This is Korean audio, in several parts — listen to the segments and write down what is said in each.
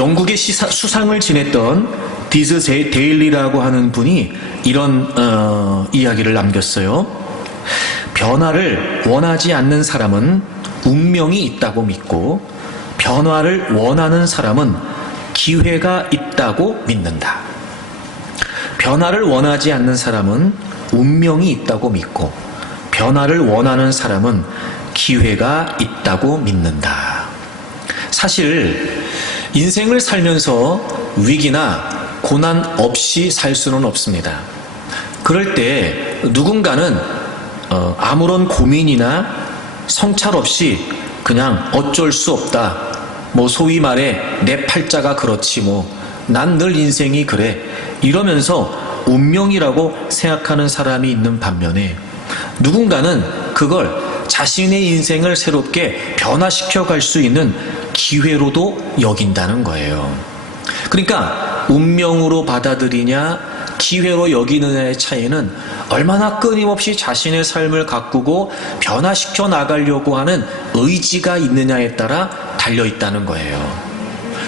영국의 수상을 지냈던 디즈 데일리라고 하는 분이 이런 이야기를 남겼어요. 변화를 원하지 않는 사람은 운명이 있다고 믿고, 변화를 원하는 사람은 기회가 있다고 믿는다. 변화를 원하지 않는 사람은 운명이 있다고 믿고, 변화를 원하는 사람은 기회가 있다고 믿는다. 사실 인생을 살면서 위기나 고난 없이 살 수는 없습니다. 그럴 때 누군가는 아무런 고민이나 성찰 없이 그냥 어쩔 수 없다, 소위 말해 내 팔자가 그렇지, 난 늘 인생이 그래, 이러면서 운명이라고 생각하는 사람이 있는 반면에, 누군가는 그걸 자신의 인생을 새롭게 변화시켜 갈 수 있는 기회로도 여긴다는 거예요. 그러니까 운명으로 받아들이냐 기회로 여기느냐의 차이는 얼마나 끊임없이 자신의 삶을 가꾸고 변화시켜 나가려고 하는 의지가 있느냐에 따라 달려있다는 거예요.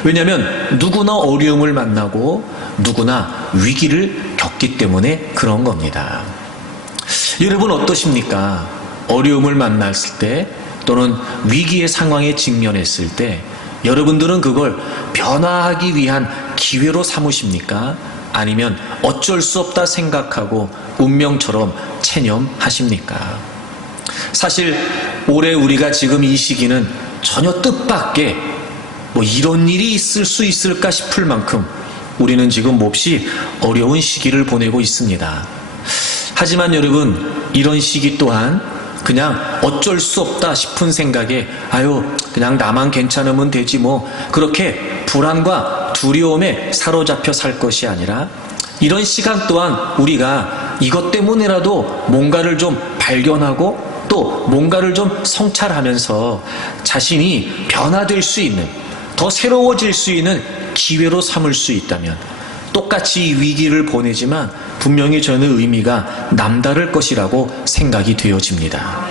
왜냐하면 누구나 어려움을 만나고 누구나 위기를 겪기 때문에 그런 겁니다. 여러분 어떠십니까? 어려움을 만났을 때 또는 위기의 상황에 직면했을 때 여러분들은 그걸 변화하기 위한 기회로 삼으십니까? 아니면 어쩔 수 없다 생각하고 운명처럼 체념하십니까? 사실 올해 우리가 지금 이 시기는 전혀 뜻밖의 이런 일이 있을 수 있을까 싶을 만큼 우리는 지금 몹시 어려운 시기를 보내고 있습니다. 하지만 여러분, 이런 시기 또한 그냥 어쩔 수 없다 싶은 생각에 그냥 나만 괜찮으면 되지 그렇게 불안과 두려움에 사로잡혀 살 것이 아니라, 이런 시간 또한 우리가 이것 때문에라도 뭔가를 좀 발견하고 또 뭔가를 좀 성찰하면서 자신이 변화될 수 있는, 더 새로워질 수 있는 기회로 삼을 수 있다면, 똑같이 이 위기를 보내지만 분명히 저는 의미가 남다를 것이라고 생각이 되어집니다.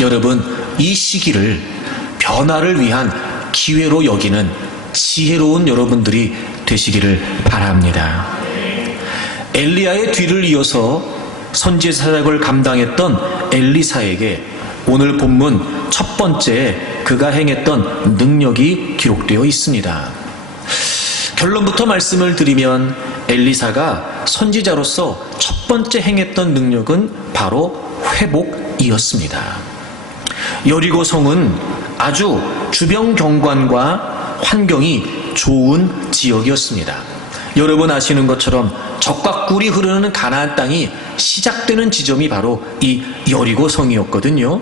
여러분, 이 시기를 변화를 위한 기회로 여기는 지혜로운 여러분들이 되시기를 바랍니다. 엘리야의 뒤를 이어서 선지 사역을 감당했던 엘리사에게 오늘 본문 첫 번째 그가 행했던 능력이 기록되어 있습니다. 결론부터 말씀을 드리면 엘리사가 선지자로서 첫 번째 행했던 능력은 바로 회복이었습니다. 여리고 성은 아주 주변 경관과 환경이 좋은 지역이었습니다. 여러분 아시는 것처럼 적과 꿀이 흐르는 가나안 땅이 시작되는 지점이 바로 이 여리고 성이었거든요.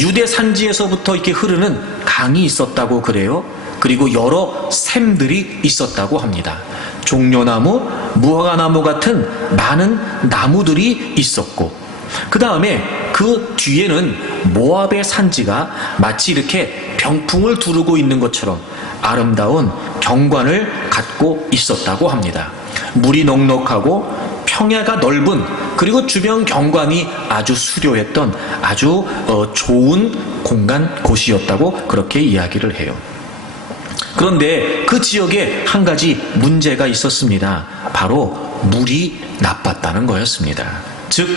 유대 산지에서부터 이렇게 흐르는 강이 있었다고 그래요. 그리고 여러 샘들이 있었다고 합니다. 종려나무, 무화과나무 같은 많은 나무들이 있었고, 그 다음에 그 뒤에는 모압의 산지가 마치 이렇게 병풍을 두르고 있는 것처럼 아름다운 경관을 갖고 있었다고 합니다. 물이 넉넉하고 평야가 넓은, 그리고 주변 경관이 아주 수려했던 아주 좋은 곳이었다고 그렇게 이야기를 해요. 그런데 그 지역에 한 가지 문제가 있었습니다. 바로 물이 나빴다는 거였습니다. 즉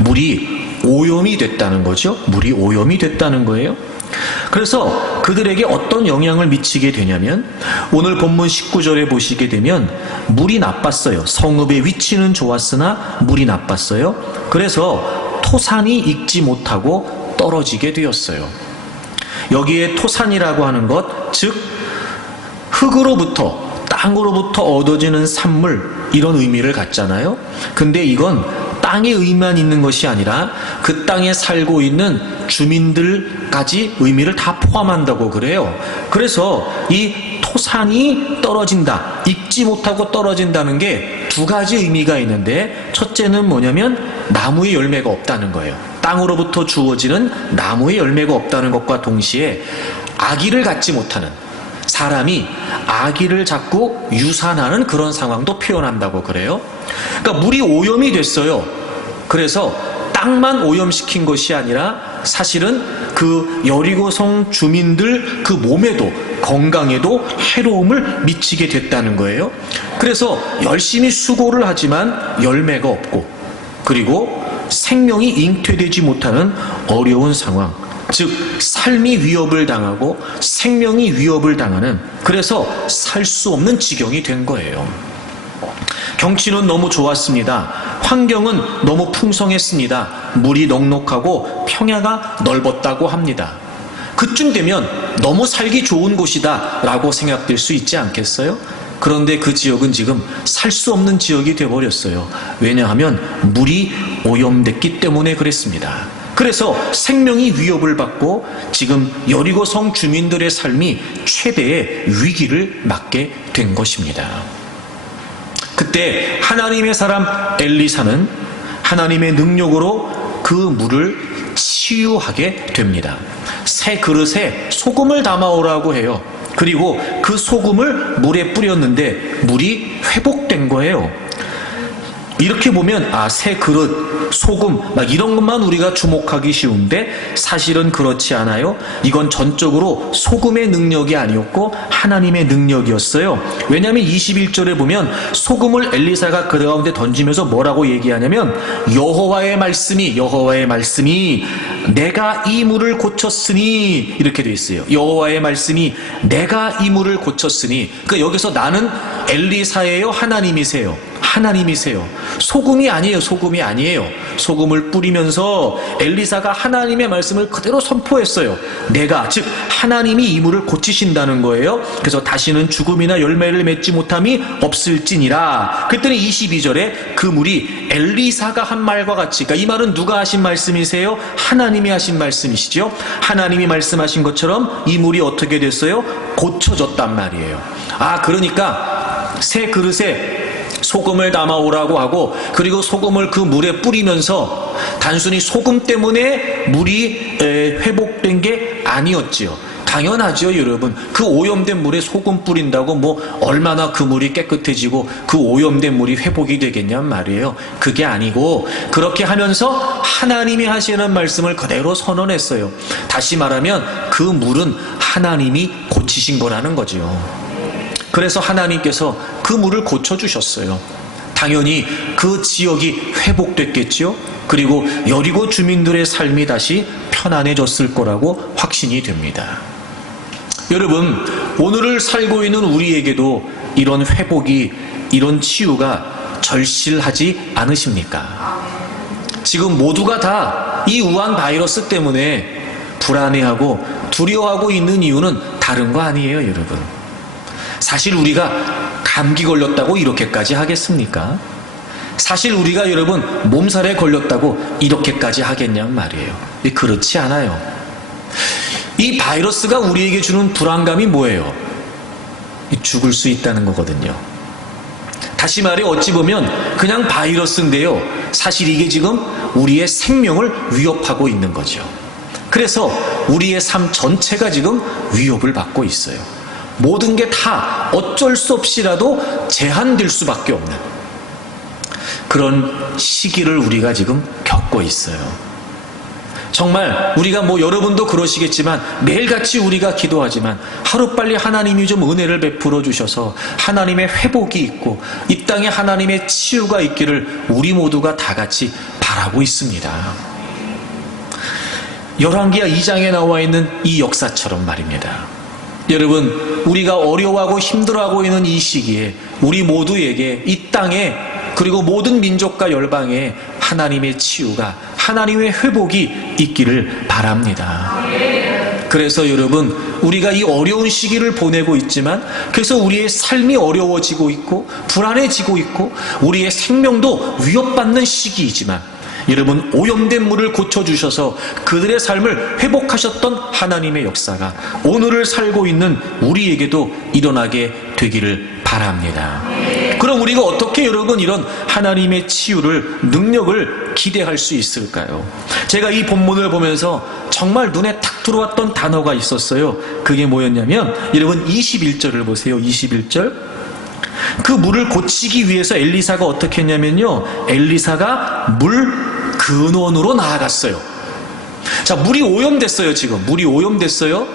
물이 오염이 됐다는 거죠. 물이 오염이 됐다는 거예요. 그래서 그들에게 어떤 영향을 미치게 되냐면, 오늘 본문 19절에 보시게 되면 물이 나빴어요. 성읍의 위치는 좋았으나 물이 나빴어요. 그래서 토산이 익지 못하고 떨어지게 되었어요. 여기에 토산이라고 하는 것, 즉 흙으로부터, 땅으로부터 얻어지는 산물, 이런 의미를 갖잖아요. 근데 이건 땅에 의미만 있는 것이 아니라 그 땅에 살고 있는 주민들까지 의미를 다 포함한다고 그래요. 그래서 이 토산이 떨어진다, 익지 못하고 떨어진다는 게 두 가지 의미가 있는데, 첫째는 뭐냐면 나무의 열매가 없다는 거예요. 땅으로부터 주어지는 나무의 열매가 없다는 것과 동시에 아기를 갖지 못하는, 사람이 아기를 자꾸 유산하는 그런 상황도 표현한다고 그래요. 그러니까 물이 오염이 됐어요. 그래서 땅만 오염시킨 것이 아니라 사실은 그 여리고성 주민들 그 몸에도 건강에도 해로움을 미치게 됐다는 거예요. 그래서 열심히 수고를 하지만 열매가 없고, 그리고 생명이 잉태되지 못하는 어려운 상황, 즉 삶이 위협을 당하고 생명이 위협을 당하는, 그래서 살 수 없는 지경이 된 거예요. 경치는 너무 좋았습니다. 환경은 너무 풍성했습니다. 물이 넉넉하고 평야가 넓었다고 합니다. 그쯤 되면 너무 살기 좋은 곳이다 라고 생각될 수 있지 않겠어요? 그런데 그 지역은 지금 살 수 없는 지역이 되어버렸어요. 왜냐하면 물이 오염됐기 때문에 그랬습니다. 그래서 생명이 위협을 받고 지금 여리고성 주민들의 삶이 최대의 위기를 맞게 된 것입니다. 그때 하나님의 사람 엘리사는 하나님의 능력으로 그 물을 치유하게 됩니다. 새 그릇에 소금을 담아오라고 해요. 그리고 그 소금을 물에 뿌렸는데 물이 회복된 거예요. 이렇게 보면 새 그릇, 소금 막 이런 것만 우리가 주목하기 쉬운데 사실은 그렇지 않아요. 이건 전적으로 소금의 능력이 아니었고 하나님의 능력이었어요. 왜냐하면 21절에 보면 소금을 엘리사가 그 가운데 던지면서 뭐라고 얘기하냐면 여호와의 말씀이 내가 이 물을 고쳤으니, 이렇게 돼 있어요. 여호와의 말씀이 내가 이 물을 고쳤으니, 그러니까 여기서 나는 엘리사예요, 하나님이세요? 하나님이세요. 소금이 아니에요. 소금을 뿌리면서 엘리사가 하나님의 말씀을 그대로 선포했어요. 내가, 즉 하나님이 이 물을 고치신다는 거예요. 그래서 다시는 죽음이나 열매를 맺지 못함이 없을지니라. 그랬더니 22절에 그 물이 엘리사가 한 말과 같이, 그러니까 이 말은 누가 하신 말씀이세요? 하나님이 하신 말씀이시죠. 하나님이 말씀하신 것처럼 이 물이 어떻게 됐어요? 고쳐졌단 말이에요. 그러니까 새 그릇에 소금을 담아오라고 하고, 그리고 소금을 그 물에 뿌리면서 단순히 소금 때문에 물이 회복된 게 아니었지요. 당연하죠, 여러분. 그 오염된 물에 소금 뿌린다고 얼마나 그 물이 깨끗해지고 그 오염된 물이 회복이 되겠냔 말이에요. 그게 아니고 그렇게 하면서 하나님이 하시는 말씀을 그대로 선언했어요. 다시 말하면 그 물은 하나님이 고치신 거라는 거죠. 그래서 하나님께서 그 물을 고쳐주셨어요. 당연히 그 지역이 회복됐겠죠. 그리고 여리고 주민들의 삶이 다시 편안해졌을 거라고 확신이 됩니다. 여러분, 오늘을 살고 있는 우리에게도 이런 회복이, 이런 치유가 절실하지 않으십니까? 지금 모두가 다 이 우한 바이러스 때문에 불안해하고 두려워하고 있는 이유는 다른 거 아니에요, 여러분. 사실 우리가 감기 걸렸다고 이렇게까지 하겠습니까? 사실 우리가 여러분 몸살에 걸렸다고 이렇게까지 하겠냔 말이에요. 그렇지 않아요. 이 바이러스가 우리에게 주는 불안감이 뭐예요? 죽을 수 있다는 거거든요. 다시 말해 어찌 보면 그냥 바이러스인데요, 사실 이게 지금 우리의 생명을 위협하고 있는 거죠. 그래서 우리의 삶 전체가 지금 위협을 받고 있어요. 모든 게 다 어쩔 수 없이라도 제한될 수밖에 없는 그런 시기를 우리가 지금 겪고 있어요. 정말 우리가 여러분도 그러시겠지만 매일같이 우리가 기도하지만 하루빨리 하나님이 좀 은혜를 베풀어 주셔서 하나님의 회복이 있고 이 땅에 하나님의 치유가 있기를 우리 모두가 다 같이 바라고 있습니다. 열왕기하 2장에 나와 있는 이 역사처럼 말입니다. 여러분, 우리가 어려워하고 힘들어하고 있는 이 시기에 우리 모두에게 이 땅에, 그리고 모든 민족과 열방에 하나님의 치유가, 하나님의 회복이 있기를 바랍니다. 그래서 여러분, 우리가 이 어려운 시기를 보내고 있지만, 그래서 우리의 삶이 어려워지고 있고 불안해지고 있고 우리의 생명도 위협받는 시기이지만, 여러분, 오염된 물을 고쳐주셔서 그들의 삶을 회복하셨던 하나님의 역사가 오늘을 살고 있는 우리에게도 일어나게 되기를 바랍니다. 그럼 우리가 어떻게 여러분 이런 하나님의 치유를, 능력을 기대할 수 있을까요? 제가 이 본문을 보면서 정말 눈에 탁 들어왔던 단어가 있었어요. 그게 뭐였냐면, 여러분 21절을 보세요. 21절. 그 물을 고치기 위해서 엘리사가 어떻게 했냐면요, 엘리사가 물 근원으로 나아갔어요. 자, 물이 오염됐어요. 지금 물이 오염됐어요.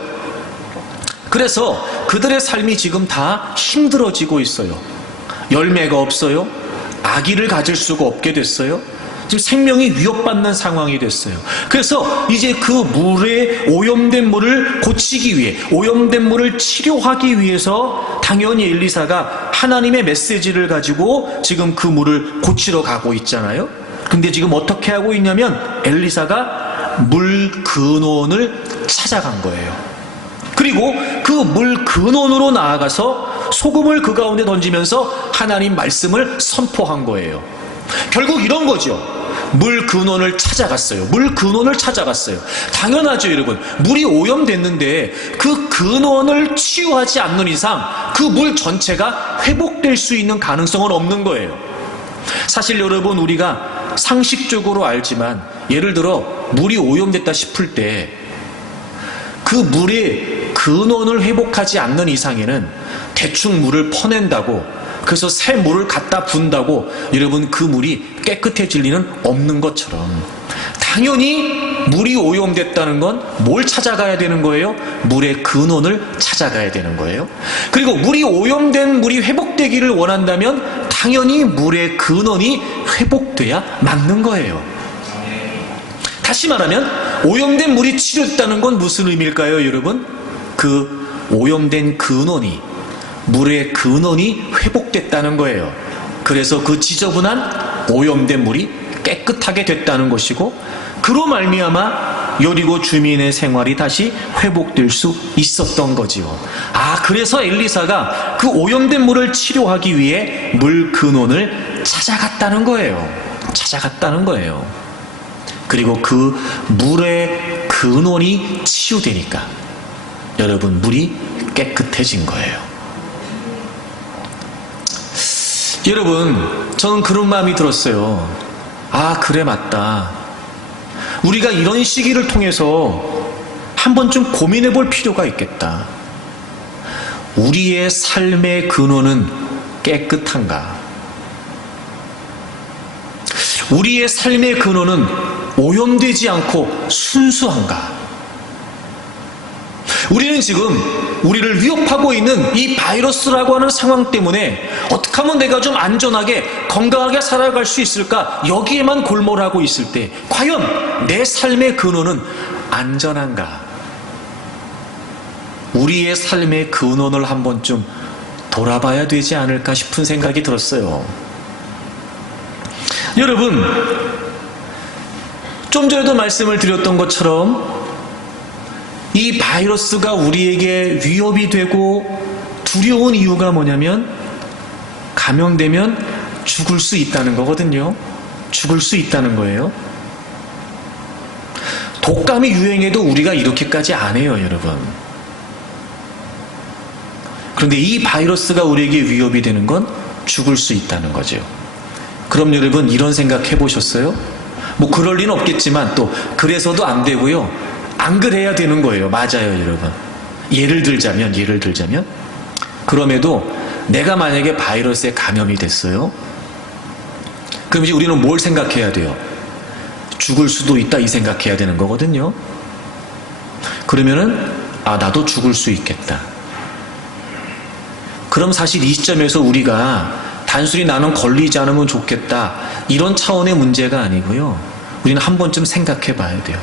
그래서 그들의 삶이 지금 다 힘들어지고 있어요. 열매가 없어요. 아기를 가질 수가 없게 됐어요. 지금 생명이 위협받는 상황이 됐어요. 그래서 이제 그 물에 오염된 물을 고치기 위해, 오염된 물을 치료하기 위해서 당연히 엘리사가 하나님의 메시지를 가지고 지금 그 물을 고치러 가고 있잖아요. 근데 지금 어떻게 하고 있냐면 엘리사가 물 근원을 찾아간 거예요. 그리고 그 물 근원으로 나아가서 소금을 그 가운데 던지면서 하나님 말씀을 선포한 거예요. 결국 이런 거죠. 물 근원을 찾아갔어요. 물 근원을 찾아갔어요. 당연하죠, 여러분. 물이 오염됐는데 그 근원을 치유하지 않는 이상 그 물 전체가 회복될 수 있는 가능성은 없는 거예요. 사실 여러분, 우리가 상식적으로 알지만 예를 들어 물이 오염됐다 싶을 때 그 물의 근원을 회복하지 않는 이상에는 대충 물을 퍼낸다고, 그래서 새 물을 갖다 붓는다고 여러분 그 물이 깨끗해질 리는 없는 것처럼, 당연히 물이 오염됐다는 건 뭘 찾아가야 되는 거예요? 물의 근원을 찾아가야 되는 거예요. 그리고 물이 오염된 물이 회복되기를 원한다면 당연히 물의 근원이 회복돼야 맞는 거예요. 다시 말하면 오염된 물이 치료됐다는 건 무슨 의미일까요, 여러분? 그 오염된 근원이, 물의 근원이 회복됐다는 거예요. 그래서 그 지저분한 오염된 물이 깨끗하게 됐다는 것이고, 그로 말미암아 여리고 주민의 생활이 다시 회복될 수 있었던 거지요. 그래서 엘리사가 그 오염된 물을 치료하기 위해 물 근원을 찾아갔다는 거예요. 찾아갔다는 거예요. 그리고 그 물의 근원이 치유되니까 여러분 물이 깨끗해진 거예요. 여러분, 저는 그런 마음이 들었어요. 그래, 맞다. 우리가 이런 시기를 통해서 한번 좀 고민해 볼 필요가 있겠다. 우리의 삶의 근원은 깨끗한가? 우리의 삶의 근원은 오염되지 않고 순수한가? 우리는 지금 우리를 위협하고 있는 이 바이러스라고 하는 상황 때문에 어떻게 하면 내가 좀 안전하게 건강하게 살아갈 수 있을까, 여기에만 골몰하고 있을 때 과연 내 삶의 근원은 안전한가? 우리의 삶의 근원을 한번 좀 돌아봐야 되지 않을까 싶은 생각이 들었어요. 여러분, 좀 전에도 말씀을 드렸던 것처럼 이 바이러스가 우리에게 위협이 되고 두려운 이유가 뭐냐면 감염되면 죽을 수 있다는 거거든요. 죽을 수 있다는 거예요. 독감이 유행해도 우리가 이렇게까지 안 해요, 여러분. 그런데 이 바이러스가 우리에게 위협이 되는 건 죽을 수 있다는 거죠. 그럼 여러분 이런 생각 해보셨어요? 뭐 그럴 리는 없겠지만 또 그래서도 안 되고요. 안 그래야 되는 거예요. 맞아요, 여러분. 예를 들자면 그럼에도 내가 만약에 바이러스에 감염이 됐어요. 그럼 이제 우리는 뭘 생각해야 돼요? 죽을 수도 있다, 이 생각해야 되는 거거든요. 그러면은 나도 죽을 수 있겠다. 그럼 사실 이 시점에서 우리가 단순히 나는 걸리지 않으면 좋겠다, 이런 차원의 문제가 아니고요. 우리는 한 번쯤 생각해 봐야 돼요.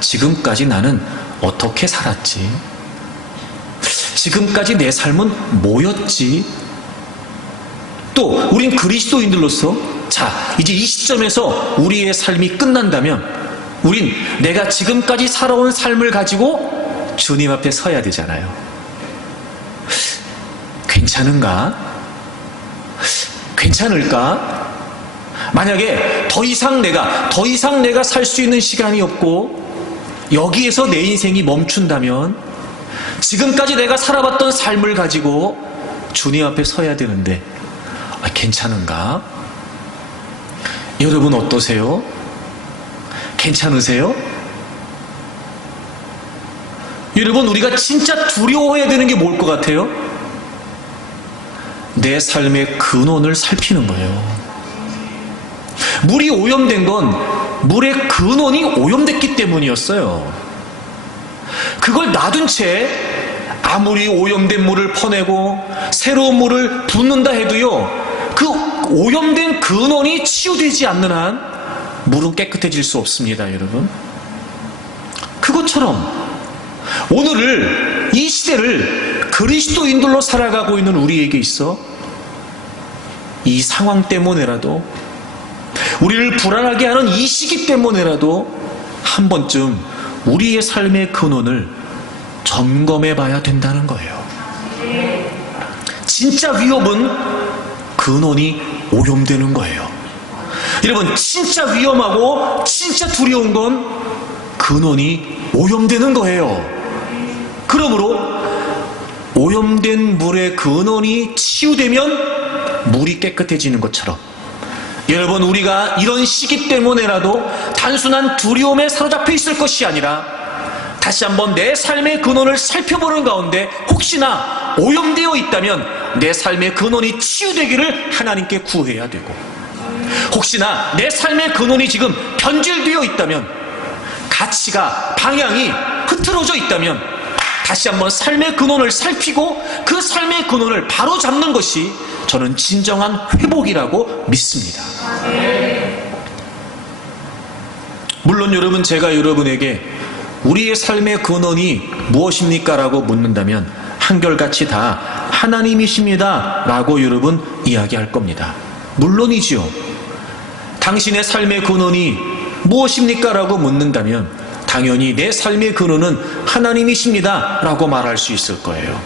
지금까지 나는 어떻게 살았지? 지금까지 내 삶은 뭐였지? 또 우린 그리스도인들로서 이제 이 시점에서 우리의 삶이 끝난다면 우린 내가 지금까지 살아온 삶을 가지고 주님 앞에 서야 되잖아요. 괜찮을까? 만약에 더 이상 내가 살 수 있는 시간이 없고 여기에서 내 인생이 멈춘다면 지금까지 내가 살아봤던 삶을 가지고 주님 앞에 서야 되는데 괜찮은가? 여러분 어떠세요? 괜찮으세요? 여러분, 우리가 진짜 두려워해야 되는 게 뭘 것 같아요? 내 삶의 근원을 살피는 거예요. 물이 오염된 건 물의 근원이 오염됐기 때문이었어요. 그걸 놔둔 채 아무리 오염된 물을 퍼내고 새로운 물을 붓는다 해도요, 그 오염된 근원이 치유되지 않는 한 물은 깨끗해질 수 없습니다, 여러분. 그것처럼 오늘을, 이 시대를 그리스도인들로 살아가고 있는 우리에게 있어 이 상황 때문에라도, 우리를 불안하게 하는 이 시기 때문에라도 한 번쯤 우리의 삶의 근원을 점검해 봐야 된다는 거예요. 진짜 위협은 근원이 오염되는 거예요. 여러분, 진짜 위험하고 진짜 두려운 건 근원이 오염되는 거예요. 그러므로 오염된 물의 근원이 치유되면 물이 깨끗해지는 것처럼, 여러분, 우리가 이런 시기 때문에라도 단순한 두려움에 사로잡혀 있을 것이 아니라 다시 한번 내 삶의 근원을 살펴보는 가운데 혹시나 오염되어 있다면 내 삶의 근원이 치유되기를 하나님께 구해야 되고, 혹시나 내 삶의 근원이 지금 변질되어 있다면, 가치가, 방향이 흐트러져 있다면 다시 한번 삶의 근원을 살피고 그 삶의 근원을 바로잡는 것이 저는 진정한 회복이라고 믿습니다. 물론 여러분, 제가 여러분에게 우리의 삶의 근원이 무엇입니까? 라고 묻는다면 한결같이 다 하나님이십니다 라고 여러분 이야기할 겁니다. 물론이지요. 당신의 삶의 근원이 무엇입니까? 라고 묻는다면 당연히 내 삶의 근원은 하나님이십니다 라고 말할 수 있을 거예요.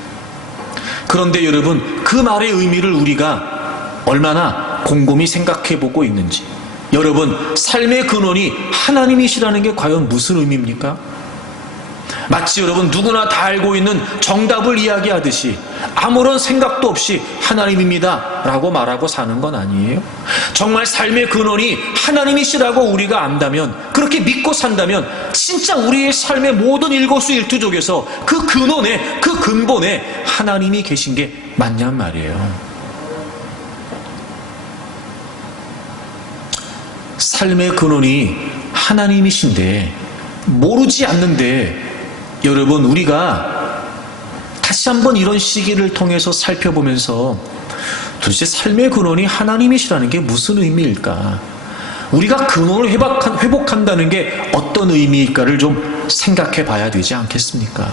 그런데 여러분, 그 말의 의미를 우리가 얼마나 곰곰이 생각해 보고 있는지, 여러분, 삶의 근원이 하나님이시라는 게 과연 무슨 의미입니까? 마치 여러분 누구나 다 알고 있는 정답을 이야기하듯이 아무런 생각도 없이 하나님입니다 라고 말하고 사는 건 아니에요. 정말 삶의 근원이 하나님이시라고 우리가 안다면, 그렇게 믿고 산다면 진짜 우리의 삶의 모든 일거수일투족에서 그 근원에, 그 근본에 하나님이 계신 게 맞냔 말이에요. 삶의 근원이 하나님이신데 모르지 않는데, 여러분, 우리가 다시 한번 이런 시기를 통해서 살펴보면서 도대체 삶의 근원이 하나님이시라는 게 무슨 의미일까? 우리가 근원을 회복한다는 게 어떤 의미일까를 좀 생각해 봐야 되지 않겠습니까?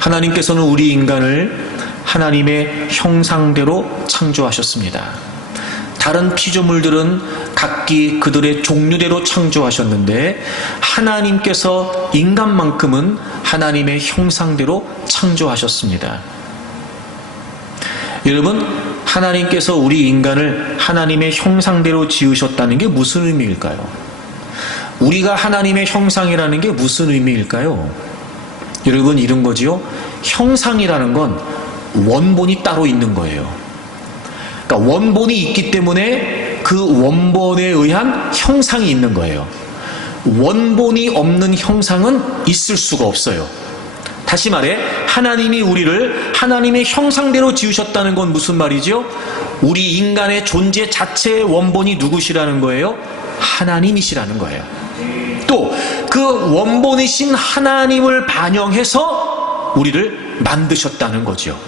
하나님께서는 우리 인간을 하나님의 형상대로 창조하셨습니다. 다른 피조물들은 각기 그들의 종류대로 창조하셨는데 하나님께서 인간만큼은 하나님의 형상대로 창조하셨습니다. 여러분, 하나님께서 우리 인간을 하나님의 형상대로 지으셨다는 게 무슨 의미일까요? 우리가 하나님의 형상이라는 게 무슨 의미일까요? 여러분, 이런 거지요. 형상이라는 건 원본이 따로 있는 거예요. 그러니까 원본이 있기 때문에 그 원본에 의한 형상이 있는 거예요. 원본이 없는 형상은 있을 수가 없어요. 다시 말해, 하나님이 우리를 하나님의 형상대로 지으셨다는 건 무슨 말이죠? 우리 인간의 존재 자체의 원본이 누구시라는 거예요? 하나님이시라는 거예요. 또 그 원본이신 하나님을 반영해서 우리를 만드셨다는 거죠.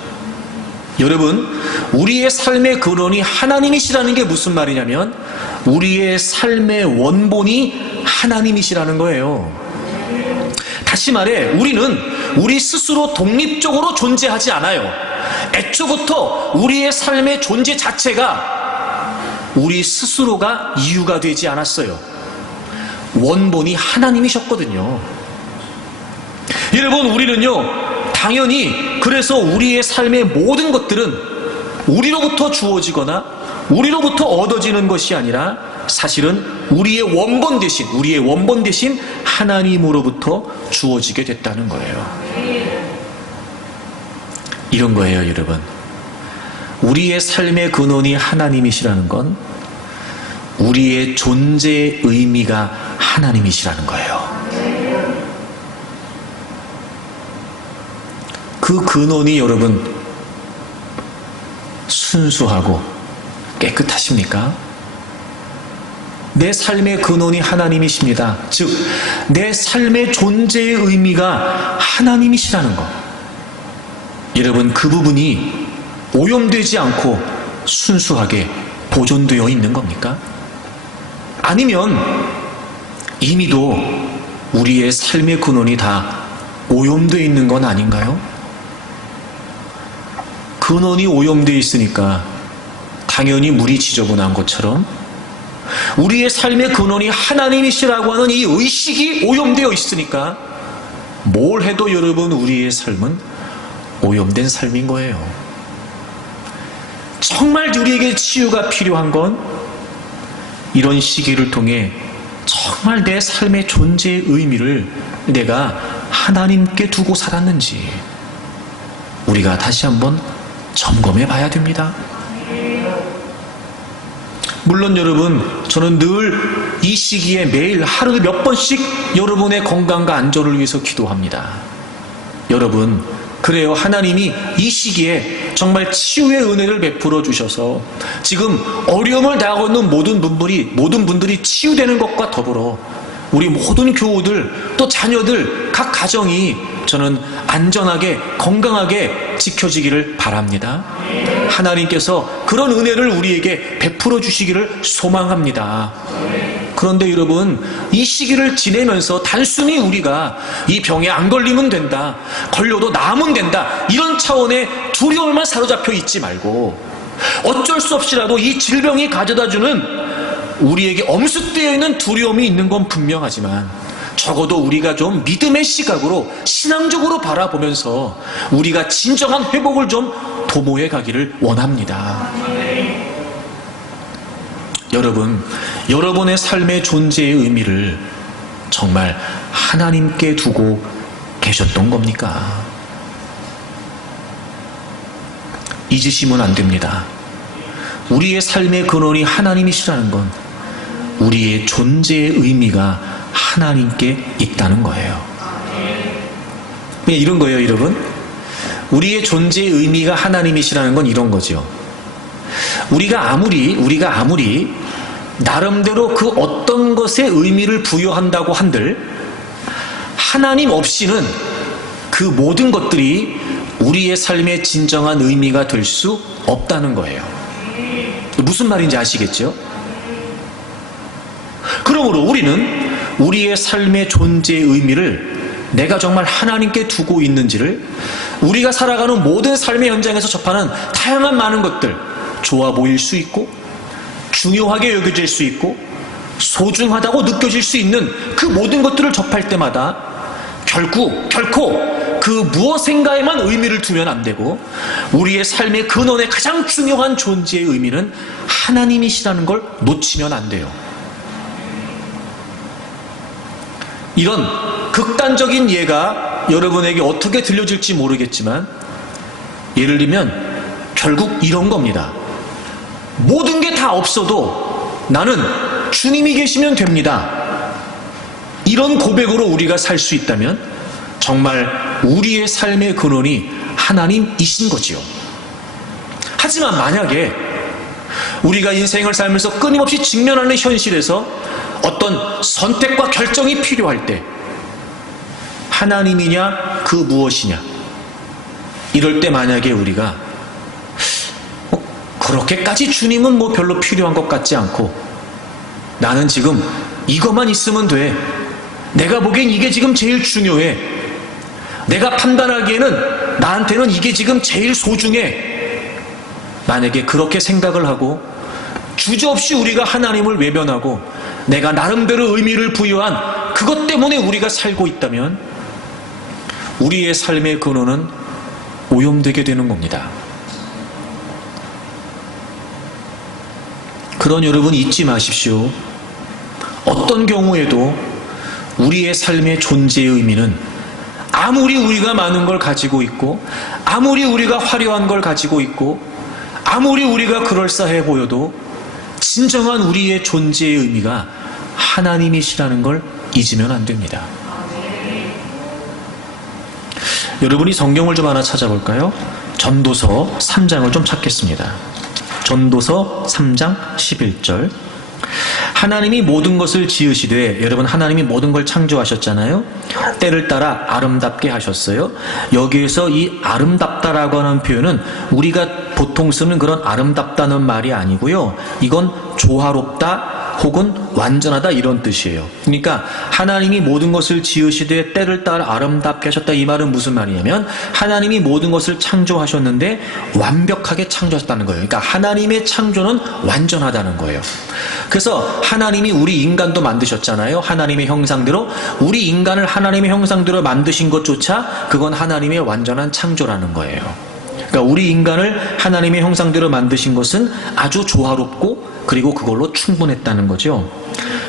여러분, 우리의 삶의 근원이 하나님이시라는 게 무슨 말이냐면 우리의 삶의 원본이 하나님이시라는 거예요. 다시 말해, 우리는 우리 스스로 독립적으로 존재하지 않아요. 애초부터 우리의 삶의 존재 자체가 우리 스스로가 이유가 되지 않았어요. 원본이 하나님이셨거든요. 여러분, 우리는요, 당연히 그래서 우리의 삶의 모든 것들은 우리로부터 주어지거나 우리로부터 얻어지는 것이 아니라 사실은 우리의 원본 대신 하나님으로부터 주어지게 됐다는 거예요. 이런 거예요, 여러분. 우리의 삶의 근원이 하나님이시라는 건 우리의 존재의 의미가 하나님이시라는 거예요. 그 근원이 여러분 순수하고 깨끗하십니까? 내 삶의 근원이 하나님이십니다. 즉, 내 삶의 존재의 의미가 하나님이시라는 것. 여러분, 그 부분이 오염되지 않고 순수하게 보존되어 있는 겁니까? 아니면 이미도 우리의 삶의 근원이 다 오염되어 있는 건 아닌가요? 근원이 오염되어 있으니까 당연히 물이 지저분한 것처럼 우리의 삶의 근원이 하나님이시라고 하는 이 의식이 오염되어 있으니까 뭘 해도 여러분 우리의 삶은 오염된 삶인 거예요. 정말 우리에게 치유가 필요한 건 이런 시기를 통해 정말 내 삶의 존재의 의미를 내가 하나님께 두고 살았는지 우리가 다시 한번 점검해 봐야 됩니다. 물론 여러분, 저는 늘 이 시기에 매일 하루에 몇 번씩 여러분의 건강과 안전을 위해서 기도합니다. 여러분, 그래요. 하나님이 이 시기에 정말 치유의 은혜를 베풀어 주셔서 지금 어려움을 당하고 있는 모든 분들이 치유되는 것과 더불어 우리 모든 교우들 또 자녀들 각 가정이 저는 안전하게 건강하게 지켜지기를 바랍니다. 하나님께서 그런 은혜를 우리에게 베풀어 주시기를 소망합니다. 그런데 여러분, 이 시기를 지내면서 단순히 우리가 이 병에 안 걸리면 된다, 걸려도 나으면 된다, 이런 차원의 두려움만 사로잡혀 있지 말고 어쩔 수 없이라도 이 질병이 가져다주는 우리에게 엄습되어 있는 두려움이 있는 건 분명하지만 적어도 우리가 좀 믿음의 시각으로 신앙적으로 바라보면서 우리가 진정한 회복을 좀 도모해 가기를 원합니다. 여러분, 여러분의 삶의 존재의 의미를 정말 하나님께 두고 계셨던 겁니까? 잊으시면 안 됩니다. 우리의 삶의 근원이 하나님이시라는 건 우리의 존재의 의미가 하나님께 있다는 거예요. 이런 거예요, 여러분. 우리의 존재의 의미가 하나님이시라는 건 이런 거죠. 우리가 아무리 나름대로 그 어떤 것에 의미를 부여한다고 한들 하나님 없이는 그 모든 것들이 우리의 삶의 진정한 의미가 될 수 없다는 거예요. 무슨 말인지 아시겠죠? 그러므로 우리는 우리의 삶의 존재의 의미를 내가 정말 하나님께 두고 있는지를 우리가 살아가는 모든 삶의 현장에서 접하는 다양한 많은 것들, 좋아 보일 수 있고 중요하게 여겨질 수 있고 소중하다고 느껴질 수 있는 그 모든 것들을 접할 때마다 결코 그 무엇인가에만 의미를 두면 안 되고 우리의 삶의 근원의 가장 중요한 존재의 의미는 하나님이시라는 걸 놓치면 안 돼요. 이런 극단적인 예가 여러분에게 어떻게 들려질지 모르겠지만 예를 들면 결국 이런 겁니다. 모든 게 다 없어도 나는 주님이 계시면 됩니다. 이런 고백으로 우리가 살 수 있다면 정말 우리의 삶의 근원이 하나님이신 거지요. 하지만 만약에 우리가 인생을 살면서 끊임없이 직면하는 현실에서 어떤 선택과 결정이 필요할 때 하나님이냐 그 무엇이냐 이럴 때 만약에 우리가 그렇게까지 주님은 뭐 별로 필요한 것 같지 않고 나는 지금 이것만 있으면 돼, 내가 보기엔 이게 지금 제일 중요해, 내가 판단하기에는 나한테는 이게 지금 제일 소중해, 만약에 그렇게 생각을 하고 주저없이 우리가 하나님을 외면하고 내가 나름대로 의미를 부여한 그것 때문에 우리가 살고 있다면 우리의 삶의 근원은 오염되게 되는 겁니다. 그런 여러분 잊지 마십시오. 어떤 경우에도 우리의 삶의 존재의 의미는 아무리 우리가 많은 걸 가지고 있고 아무리 우리가 화려한 걸 가지고 있고 아무리 우리가 그럴싸해 보여도 진정한 우리의 존재의 의미가 하나님이시라는 걸 잊으면 안 됩니다. 여러분이 성경을 좀 하나 찾아볼까요? 전도서 3장을 좀 찾겠습니다. 전도서 3장 11절. 하나님이 모든 것을 지으시되, 여러분 하나님이 모든 걸 창조하셨잖아요. 때를 따라 아름답게 하셨어요. 여기에서 이 아름답다라고 하는 표현은 우리가 보통 쓰는 그런 아름답다는 말이 아니고요. 이건 조화롭다 혹은 완전하다 이런 뜻이에요. 그러니까 하나님이 모든 것을 지으시되 때를 따라 아름답게 하셨다, 이 말은 무슨 말이냐면 하나님이 모든 것을 창조하셨는데 완벽하게 창조하셨다는 거예요. 그러니까 하나님의 창조는 완전하다는 거예요. 그래서 하나님이 우리 인간도 만드셨잖아요. 하나님의 형상대로. 우리 인간을 하나님의 형상대로 만드신 것조차 그건 하나님의 완전한 창조라는 거예요. 그러니까 우리 인간을 하나님의 형상대로 만드신 것은 아주 조화롭고 그리고 그걸로 충분했다는 거죠.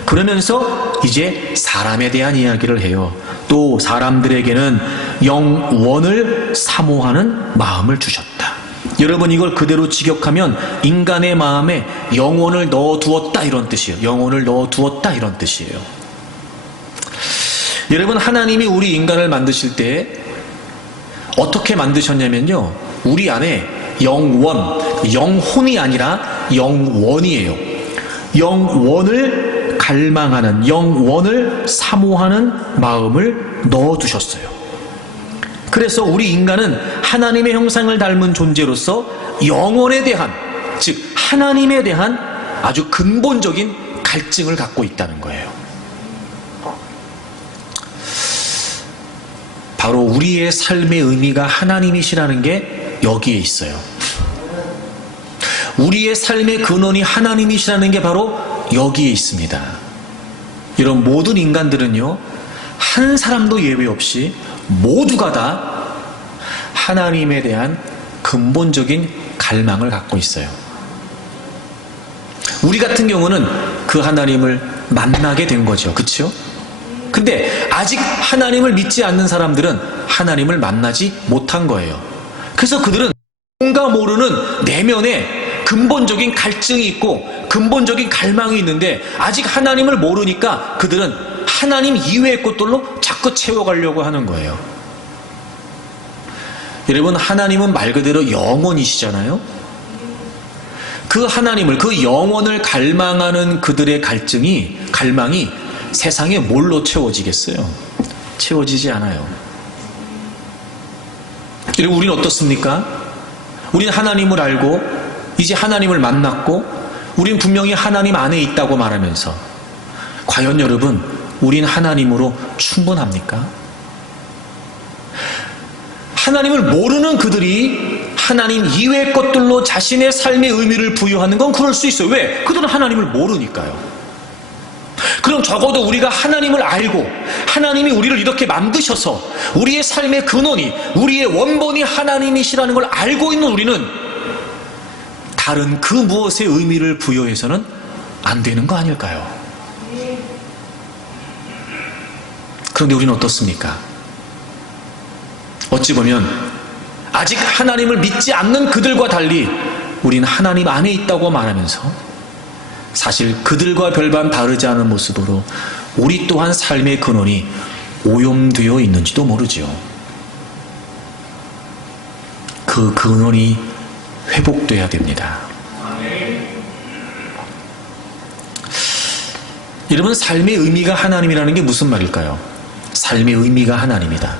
그러면서 이제 사람에 대한 이야기를 해요. 또 사람들에게는 영원을 사모하는 마음을 주셨다. 여러분 이걸 그대로 직역하면 인간의 마음에 영원을 넣어두었다 이런 뜻이에요. 영원을 넣어두었다 이런 뜻이에요. 여러분 하나님이 우리 인간을 만드실 때 어떻게 만드셨냐면요, 우리 안에 영혼이 아니라 영원이에요. 영원을 갈망하는, 영원을 사모하는 마음을 넣어두셨어요. 그래서 우리 인간은 하나님의 형상을 닮은 존재로서 영원에 대한, 즉 하나님에 대한 아주 근본적인 갈증을 갖고 있다는 거예요. 바로 우리의 삶의 의미가 하나님이시라는 게 여기에 있어요. 우리의 삶의 근원이 하나님이시라는 게 바로 여기에 있습니다. 이런 모든 인간들은요, 한 사람도 예외 없이 모두가 다 하나님에 대한 근본적인 갈망을 갖고 있어요. 우리 같은 경우는 그 하나님을 만나게 된 거죠. 그렇죠? 근데 아직 하나님을 믿지 않는 사람들은 하나님을 만나지 못한 거예요. 그래서 그들은 뭔가 모르는 내면에 근본적인 갈증이 있고 근본적인 갈망이 있는데 아직 하나님을 모르니까 그들은 하나님 이외의 것들로 자꾸 채워가려고 하는 거예요. 여러분 하나님은 말 그대로 영원이시잖아요. 그 하나님을, 그 영원을 갈망하는 그들의 갈망이 세상에 뭘로 채워지겠어요? 채워지지 않아요. 여러분 우리는 어떻습니까? 우리는 하나님을 알고 이제 하나님을 만났고 우리는 분명히 하나님 안에 있다고 말하면서 과연 여러분 우린 하나님으로 충분합니까? 하나님을 모르는 그들이 하나님 이외의 것들로 자신의 삶의 의미를 부여하는 건 그럴 수 있어요. 왜? 그들은 하나님을 모르니까요. 그럼 적어도 우리가 하나님을 알고 하나님이 우리를 이렇게 만드셔서 우리의 삶의 근원이, 우리의 원본이 하나님이시라는 걸 알고 있는 우리는 다른 그 무엇의 의미를 부여해서는 안 되는 거 아닐까요? 그런데 우리는 어떻습니까? 어찌 보면 아직 하나님을 믿지 않는 그들과 달리 우리는 하나님 안에 있다고 말하면서 사실 그들과 별반 다르지 않은 모습으로 우리 또한 삶의 근원이 오염되어 있는지도 모르죠. 그 근원이 회복돼야 됩니다. 여러분 삶의 의미가 하나님이라는 게 무슨 말일까요? 삶의 의미가 하나님이다.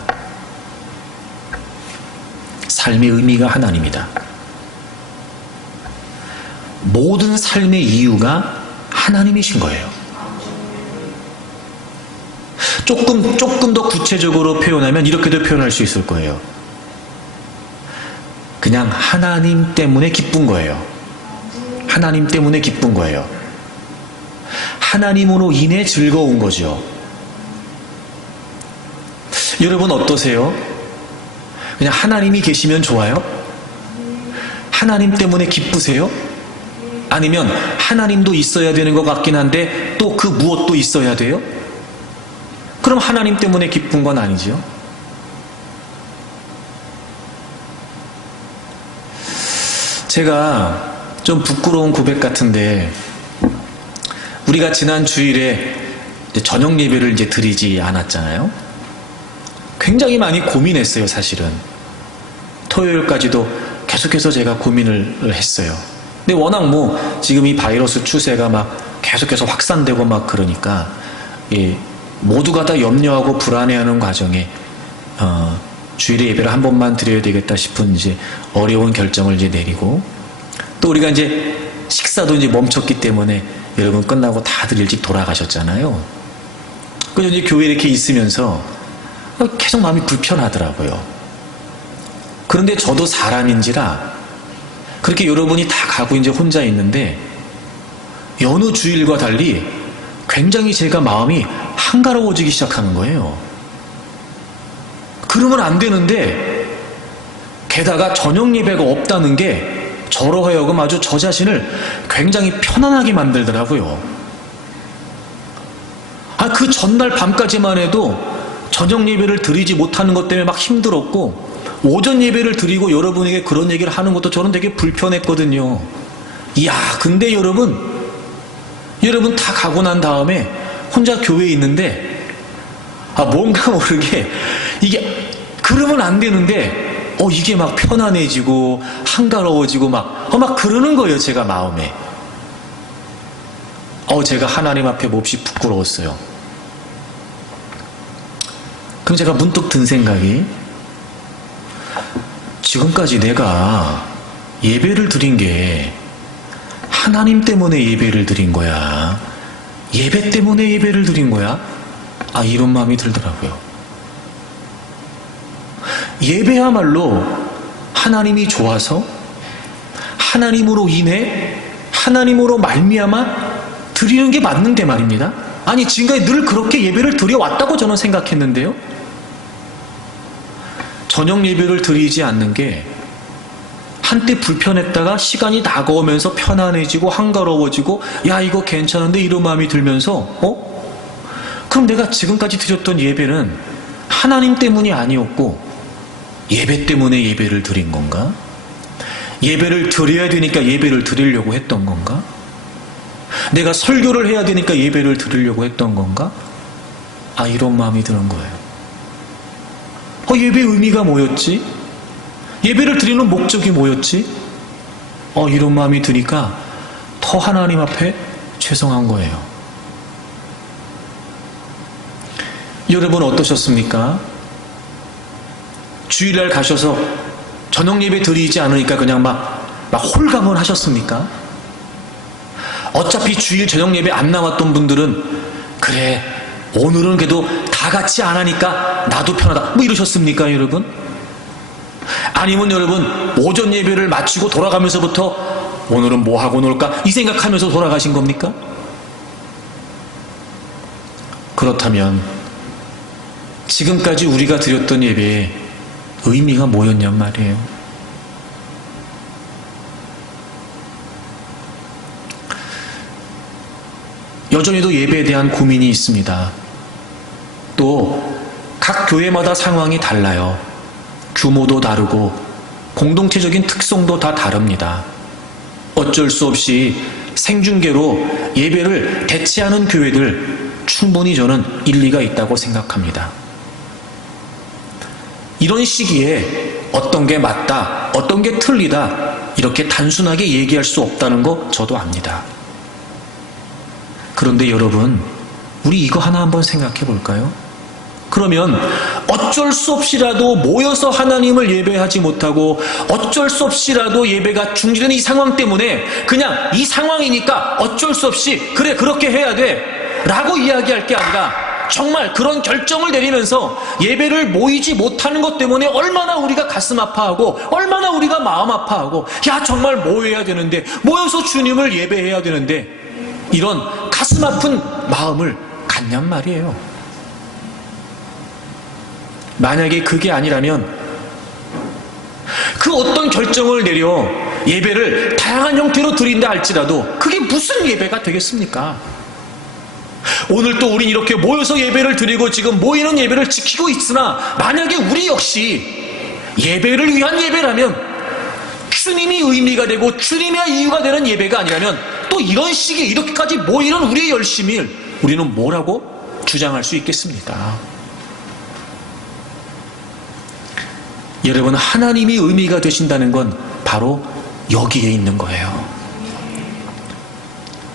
삶의 의미가 하나님이다. 모든 삶의 이유가 하나님이신 거예요. 조금 더 구체적으로 표현하면 이렇게도 표현할 수 있을 거예요. 그냥 하나님 때문에 기쁜 거예요. 하나님 때문에 기쁜 거예요. 하나님으로 인해 즐거운 거죠. 여러분 어떠세요? 그냥 하나님이 계시면 좋아요? 하나님 때문에 기쁘세요? 아니면 하나님도 있어야 되는 것 같긴 한데 또 그 무엇도 있어야 돼요? 그럼 하나님 때문에 기쁜 건 아니죠. 제가 좀 부끄러운 고백 같은데 우리가 지난 주일에 저녁 예배를 이제 드리지 않았잖아요. 굉장히 많이 고민했어요, 사실은. 토요일까지도 계속해서 제가 고민을 했어요. 근데 워낙 지금 이 바이러스 추세가 막 계속해서 확산되고 막 그러니까, 모두가 다 염려하고 불안해하는 과정에, 주일에 예배를 한 번만 드려야 되겠다 싶은 이제 어려운 결정을 이제 내리고, 또 우리가 이제 식사도 이제 멈췄기 때문에 여러분 끝나고 다들 일찍 돌아가셨잖아요. 그래서 이제 교회에 이렇게 있으면서 계속 마음이 불편하더라고요. 그런데 저도 사람인지라 그렇게 여러분이 다 가고 이제 혼자 있는데 여느 주일과 달리 굉장히 제가 마음이 한가로워지기 시작하는 거예요. 그러면 안 되는데, 게다가 저녁 예배가 없다는 게 저로 하여금 아주 저 자신을 굉장히 편안하게 만들더라고요. 그 전날 밤까지만 해도 저녁 예배를 드리지 못하는 것 때문에 막 힘들었고, 오전 예배를 드리고 여러분에게 그런 얘기를 하는 것도 저는 되게 불편했거든요. 이야, 근데 여러분 다 가고 난 다음에 혼자 교회에 있는데, 뭔가 모르게 이게 그러면 안 되는데, 이게 막 편안해지고 한가로워지고 막 그러는 거예요, 제가 마음에. 제가 하나님 앞에 몹시 부끄러웠어요. 그럼 제가 문득 든 생각이, 지금까지 내가 예배를 드린 게 하나님 때문에 예배를 드린 거야? 예배 때문에 예배를 드린 거야? 이런 마음이 들더라고요. 예배야말로 하나님이 좋아서, 하나님으로 인해, 하나님으로 말미암아 드리는 게 맞는데 말입니다. 지금까지 늘 그렇게 예배를 드려왔다고 저는 생각했는데요. 저녁 예배를 드리지 않는 게 한때 불편했다가 시간이 다가오면서 편안해지고 한가로워지고, 이거 괜찮은데 이런 마음이 들면서, 그럼 내가 지금까지 드렸던 예배는 하나님 때문이 아니었고 예배 때문에 예배를 드린 건가? 예배를 드려야 되니까 예배를 드리려고 했던 건가? 내가 설교를 해야 되니까 예배를 드리려고 했던 건가? 이런 마음이 드는 거예요. 예배의 의미가 뭐였지? 예배를 드리는 목적이 뭐였지? 이런 마음이 드니까 더 하나님 앞에 죄송한 거예요. 여러분 어떠셨습니까? 주일날 가셔서 저녁 예배 드리지 않으니까 그냥 막 홀가분 하셨습니까? 어차피 주일 저녁 예배 안 나왔던 분들은, 그래 오늘은 그래도 다 같이 안 하니까 나도 편하다, 이러셨습니까 여러분? 아니면 여러분 오전 예배를 마치고 돌아가면서부터 오늘은 뭐 하고 놀까 이 생각하면서 돌아가신 겁니까? 그렇다면 지금까지 우리가 드렸던 예배의 의미가 뭐였냔 말이에요. 여전히도 예배에 대한 고민이 있습니다. 또 각 교회마다 상황이 달라요. 규모도 다르고 공동체적인 특성도 다 다릅니다. 어쩔 수 없이 생중계로 예배를 대체하는 교회들 충분히 저는 일리가 있다고 생각합니다. 이런 시기에 어떤 게 맞다, 어떤 게 틀리다 이렇게 단순하게 얘기할 수 없다는 거 저도 압니다. 그런데 여러분, 우리 이거 하나 한번 생각해 볼까요? 그러면 어쩔 수 없이라도 모여서 하나님을 예배하지 못하고 어쩔 수 없이라도 예배가 중지되는 이 상황 때문에 그냥 이 상황이니까 어쩔 수 없이 그래 그렇게 해야 돼 라고 이야기할 게 아니라, 정말 그런 결정을 내리면서 예배를 모이지 못하는 것 때문에 얼마나 우리가 가슴 아파하고 얼마나 우리가 마음 아파하고, 정말 모여야 되는데, 모여서 주님을 예배해야 되는데, 이런 가슴 아픈 마음을 갖냔 말이에요. 만약에 그게 아니라면 그 어떤 결정을 내려 예배를 다양한 형태로 드린다 할지라도 그게 무슨 예배가 되겠습니까? 오늘 또 우린 이렇게 모여서 예배를 드리고 지금 모이는 예배를 지키고 있으나, 만약에 우리 역시 예배를 위한 예배라면, 주님이 의미가 되고 주님의 이유가 되는 예배가 아니라면, 또 이런 시기에 이렇게까지 모이는 우리의 열심을 우리는 뭐라고 주장할 수 있겠습니까? 여러분, 하나님이 의미가 되신다는 건 바로 여기에 있는 거예요.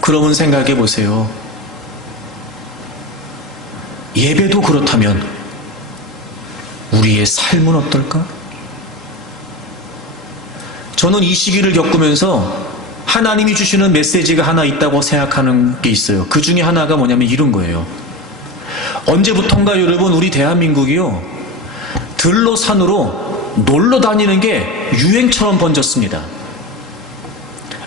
그러면 생각해 보세요. 예배도 그렇다면 우리의 삶은 어떨까? 저는 이 시기를 겪으면서 하나님이 주시는 메시지가 하나 있다고 생각하는 게 있어요. 그 중에 하나가 뭐냐면 이런 거예요. 언제부턴가 여러분, 우리 대한민국이요, 들로 산으로 놀러 다니는 게 유행처럼 번졌습니다.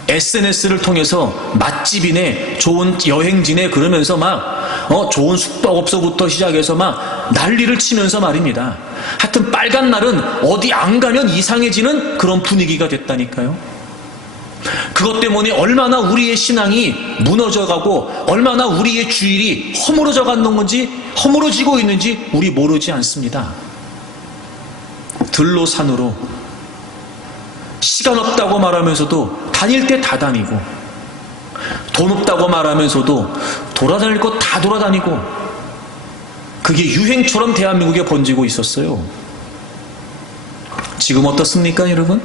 SNS를 통해서 맛집이네, 좋은 여행지네 그러면서 막 좋은 숙박업소부터 시작해서 막 난리를 치면서 말입니다. 하여튼 빨간 날은 어디 안 가면 이상해지는 그런 분위기가 됐다니까요. 그것 때문에 얼마나 우리의 신앙이 무너져가고 얼마나 우리의 주일이 허물어져 가는 건지, 허물어지고 있는지 우리 모르지 않습니다. 들로 산으로 시간 없다고 말하면서도 다닐 때 다 다니고, 돈 없다고 말하면서도 돌아다닐 것 다 돌아다니고, 그게 유행처럼 대한민국에 번지고 있었어요. 지금 어떻습니까, 여러분?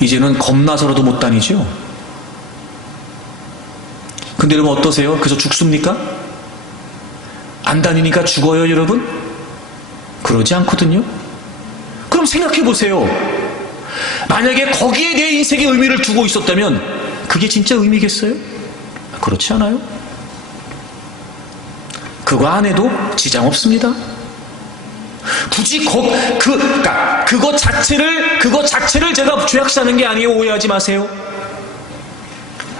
이제는 겁나서라도 못 다니죠. 근데 여러분 어떠세요? 그래서 죽습니까? 안 다니니까 죽어요, 여러분? 그러지 않거든요. 그럼 생각해 보세요. 만약에 거기에 내 인생의 의미를 두고 있었다면 그게 진짜 의미겠어요? 그렇지 않아요? 그거 안 해도 지장 없습니다. 굳이 그거 자체를 제가 죄악시하는 게 아니에요. 오해하지 마세요.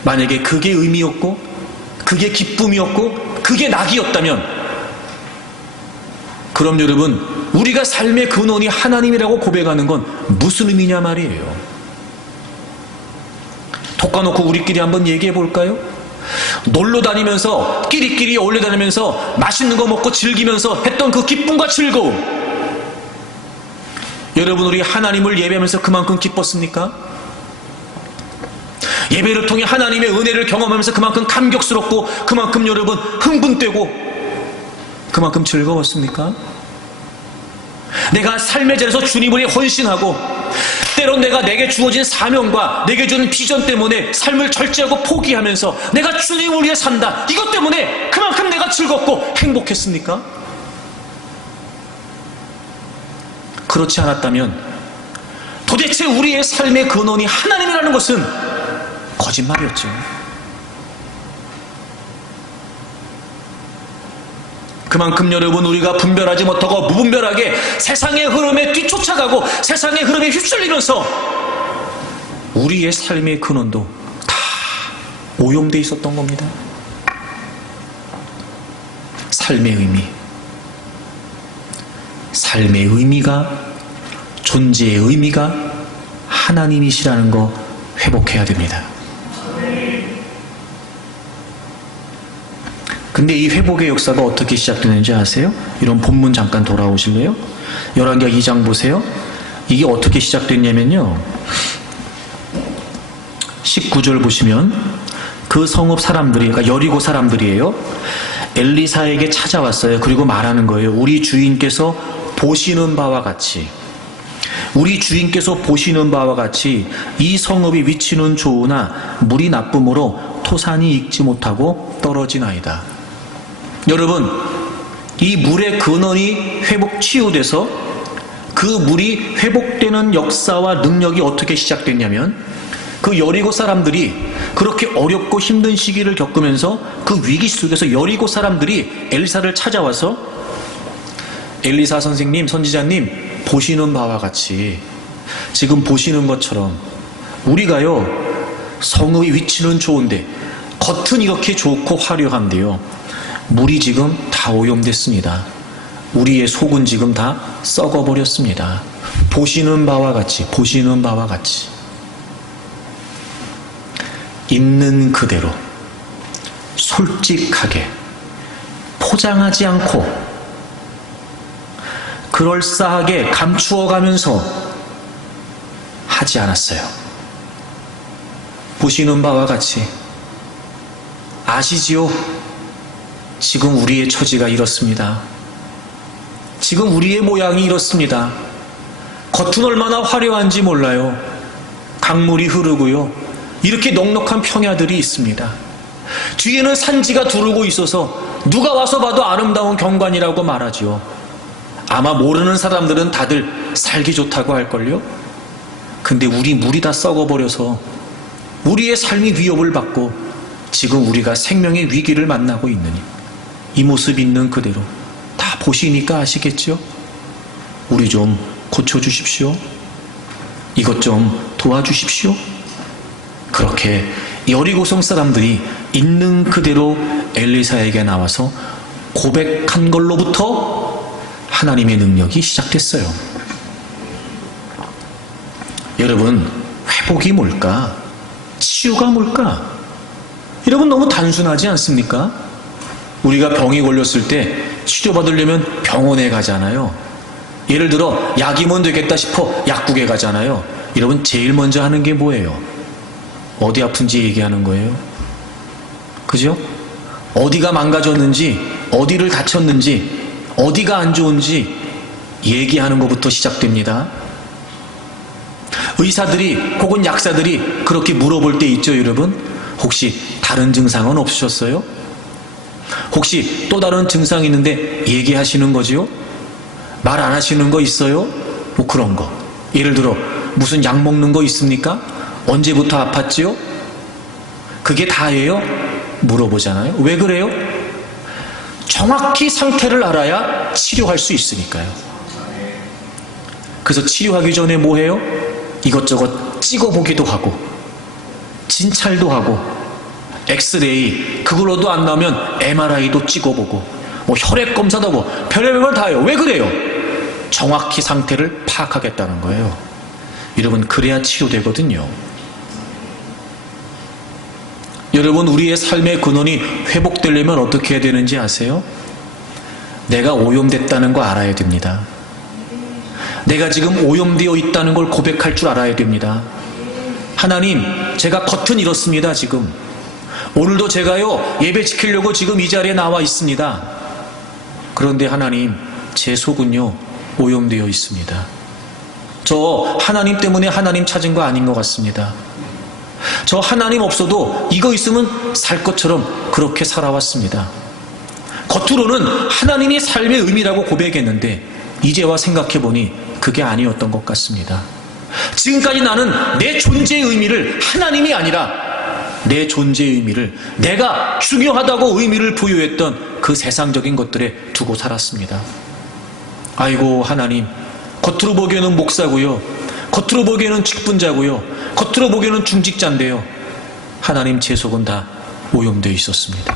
만약에 그게 의미였고, 그게 기쁨이었고, 그게 낙이었다면, 그럼 여러분, 우리가 삶의 근원이 하나님이라고 고백하는 건 무슨 의미냐 말이에요. 톡까놓고 우리끼리 한번 얘기해 볼까요? 놀러 다니면서, 끼리끼리 어울려 다니면서 맛있는 거 먹고 즐기면서 했던 그 기쁨과 즐거움, 여러분, 우리 하나님을 예배하면서 그만큼 기뻤습니까? 예배를 통해 하나님의 은혜를 경험하면서 그만큼 감격스럽고, 그만큼 여러분 흥분되고, 그만큼 즐거웠습니까? 내가 삶의 자리에서 주님을 위해 헌신하고, 때론 내게 주어진 사명과 내게 주는 비전 때문에 삶을 절제하고 포기하면서 내가 주님을 위해 산다, 이것 때문에 그만큼 내가 즐겁고 행복했습니까? 그렇지 않았다면 도대체 우리의 삶의 근원이 하나님이라는 것은 거짓말이었죠. 그만큼 여러분, 우리가 분별하지 못하고 무분별하게 세상의 흐름에 뒤쫓아가고 세상의 흐름에 휩쓸리면서 우리의 삶의 근원도 다 오염되어 있었던 겁니다. 삶의 의미가, 존재의 의미가 하나님이시라는 거 회복해야 됩니다. 근데 이 회복의 역사가 어떻게 시작되는지 아세요? 이런 본문 잠깐 돌아오실래요? 열왕기하 2장 보세요. 이게 어떻게 시작됐냐면요, 19절 보시면 그 성읍 사람들이, 그러니까 여리고 사람들이에요, 엘리사에게 찾아왔어요. 그리고 말하는 거예요. 우리 주인께서 보시는 바와 같이 이 성읍이 위치는 좋으나 물이 나쁨으로 토산이 익지 못하고 떨어지나이다. 여러분, 이 물의 근원이 치유돼서 그 물이 회복되는 역사와 능력이 어떻게 시작됐냐면, 그 여리고 사람들이 그렇게 어렵고 힘든 시기를 겪으면서 그 위기 속에서 여리고 사람들이 엘리사를 찾아와서, 엘리사 선생님, 선지자님, 보시는 바와 같이, 지금 보시는 것처럼 우리가요, 성읍의 위치는 좋은데 겉은 이렇게 좋고 화려한데요, 물이 지금 다 오염됐습니다. 우리의 속은 지금 다 썩어버렸습니다. 보시는 바와 같이 있는 그대로 솔직하게 포장하지 않고 그럴싸하게 감추어가면서 하지 않았어요. 보시는 바와 같이, 아시지요? 지금 우리의 처지가 이렇습니다. 지금 우리의 모양이 이렇습니다. 겉은 얼마나 화려한지 몰라요. 강물이 흐르고요, 이렇게 넉넉한 평야들이 있습니다. 뒤에는 산지가 두르고 있어서 누가 와서 봐도 아름다운 경관이라고 말하지요. 아마 모르는 사람들은 다들 살기 좋다고 할걸요. 근데 우리 물이 다 썩어버려서 우리의 삶이 위협을 받고 지금 우리가 생명의 위기를 만나고 있느니 이 모습 있는 그대로 다 보시니까 아시겠죠? 우리 좀 고쳐주십시오. 이것 좀 도와주십시오. 그렇게 여리고성 사람들이 있는 그대로 엘리사에게 나와서 고백한 걸로부터 하나님의 능력이 시작됐어요. 여러분, 회복이 뭘까? 치유가 뭘까? 여러분, 너무 단순하지 않습니까? 우리가 병이 걸렸을 때 치료받으려면 병원에 가잖아요. 예를 들어 약이면 되겠다 싶어 약국에 가잖아요. 여러분, 제일 먼저 하는 게 뭐예요? 어디 아픈지 얘기하는 거예요. 그죠? 어디가 망가졌는지, 어디를 다쳤는지, 어디가 안 좋은지 얘기하는 것부터 시작됩니다. 의사들이 혹은 약사들이 그렇게 물어볼 때 있죠, 여러분? 혹시 다른 증상은 없으셨어요? 혹시 또 다른 증상이 있는데 얘기하시는 거지요? 말 안 하시는 거 있어요? 뭐 그런 거. 예를 들어 무슨 약 먹는 거 있습니까? 언제부터 아팠지요? 그게 다예요? 물어보잖아요. 왜 그래요? 정확히 상태를 알아야 치료할 수 있으니까요. 그래서 치료하기 전에 뭐 해요? 이것저것 찍어보기도 하고 진찰도 하고 엑스레이, 그걸로도 안 나오면 MRI도 찍어보고 뭐 혈액 검사도 하고 별의별 걸 다 해요. 왜 그래요? 정확히 상태를 파악하겠다는 거예요. 여러분, 그래야 치료되거든요. 여러분, 우리의 삶의 근원이 회복되려면 어떻게 해야 되는지 아세요? 내가 오염됐다는 거 알아야 됩니다. 내가 지금 오염되어 있다는 걸 고백할 줄 알아야 됩니다. 하나님, 제가 겉은 이렇습니다. 지금 오늘도 제가요 예배 지키려고 지금 이 자리에 나와 있습니다. 그런데 하나님, 제 속은요 오염되어 있습니다. 저 하나님 때문에 하나님 찾은 거 아닌 것 같습니다. 저 하나님 없어도 이거 있으면 살 것처럼 그렇게 살아왔습니다. 겉으로는 하나님이 삶의 의미라고 고백했는데 이제와 생각해보니 그게 아니었던 것 같습니다. 지금까지 나는 내 존재의 의미를 하나님이 아니라 내 존재의 의미를 내가 중요하다고 의미를 부여했던 그 세상적인 것들에 두고 살았습니다. 아이고 하나님, 겉으로 보기에는 목사고요, 겉으로 보기에는 직분자고요, 겉으로 보기에는 중직자인데요, 하나님 제 속은 다 오염되어 있었습니다.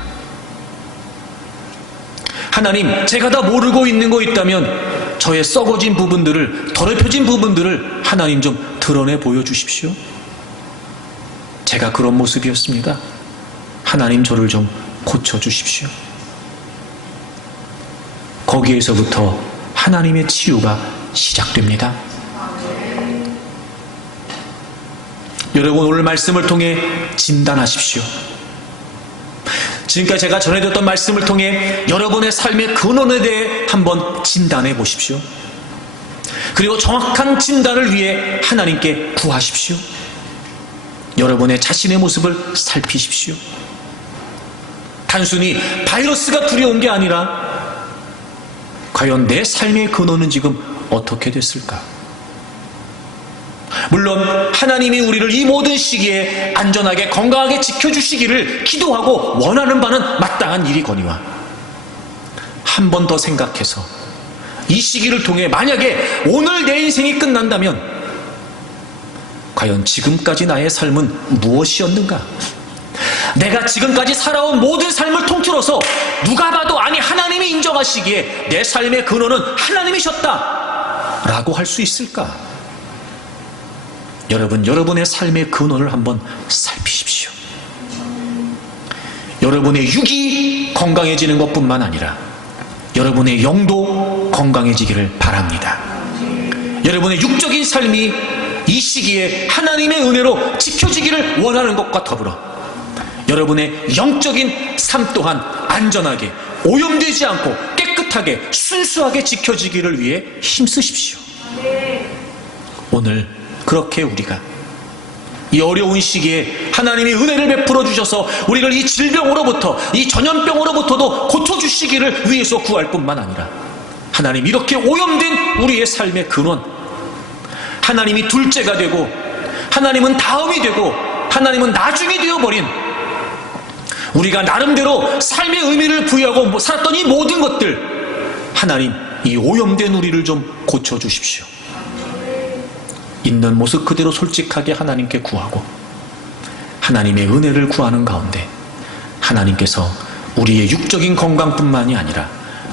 하나님, 제가 다 모르고 있는 거 있다면 저의 썩어진 부분들을, 더럽혀진 부분들을 하나님 좀 드러내 보여주십시오. 제가 그런 모습이었습니다. 하나님 저를 좀 고쳐주십시오. 거기에서부터 하나님의 치유가 시작됩니다. 여러분, 오늘 말씀을 통해 진단하십시오. 지금까지 제가 전해드렸던 말씀을 통해 여러분의 삶의 근원에 대해 한번 진단해 보십시오. 그리고 정확한 진단을 위해 하나님께 구하십시오. 여러분의 자신의 모습을 살피십시오. 단순히 바이러스가 두려운 게 아니라 과연 내 삶의 근원은 지금 어떻게 됐을까? 물론 하나님이 우리를 이 모든 시기에 안전하게 건강하게 지켜주시기를 기도하고 원하는 바는 마땅한 일이거니와 한 번 더 생각해서 이 시기를 통해 만약에 오늘 내 인생이 끝난다면 과연 지금까지 나의 삶은 무엇이었는가? 내가 지금까지 살아온 모든 삶을 통틀어서 누가 봐도 아니 하나님이 인정하시기에 내 삶의 근원은 하나님이셨다 라고 할 수 있을까? 여러분, 여러분의 삶의 근원을 한번 살피십시오. 여러분의 육이 건강해지는 것뿐만 아니라 여러분의 영도 건강해지기를 바랍니다. 여러분의 육적인 삶이 이 시기에 하나님의 은혜로 지켜지기를 원하는 것과 더불어 여러분의 영적인 삶 또한 안전하게 오염되지 않고 깨끗하게 순수하게 지켜지기를 위해 힘쓰십시오. 오늘 그렇게 우리가 이 어려운 시기에 하나님이 은혜를 베풀어 주셔서 우리를 이 질병으로부터, 이 전염병으로부터도 고쳐주시기를 위해서 구할 뿐만 아니라 하나님 이렇게 오염된 우리의 삶의 근원, 하나님이 둘째가 되고 하나님은 다음이 되고 하나님은 나중이 되어버린 우리가 나름대로 삶의 의미를 부여하고 살았던 이 모든 것들, 하나님 이 오염된 우리를 좀 고쳐주십시오. 있는 모습 그대로 솔직하게 하나님께 구하고 하나님의 은혜를 구하는 가운데 하나님께서 우리의 육적인 건강뿐만이 아니라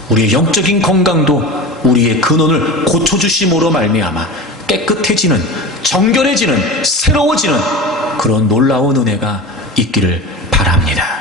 우리의 영적인 건강도 우리의 근원을 고쳐주심으로 말미암아 깨끗해지는, 정결해지는, 새로워지는 그런 놀라운 은혜가 있기를 바랍니다.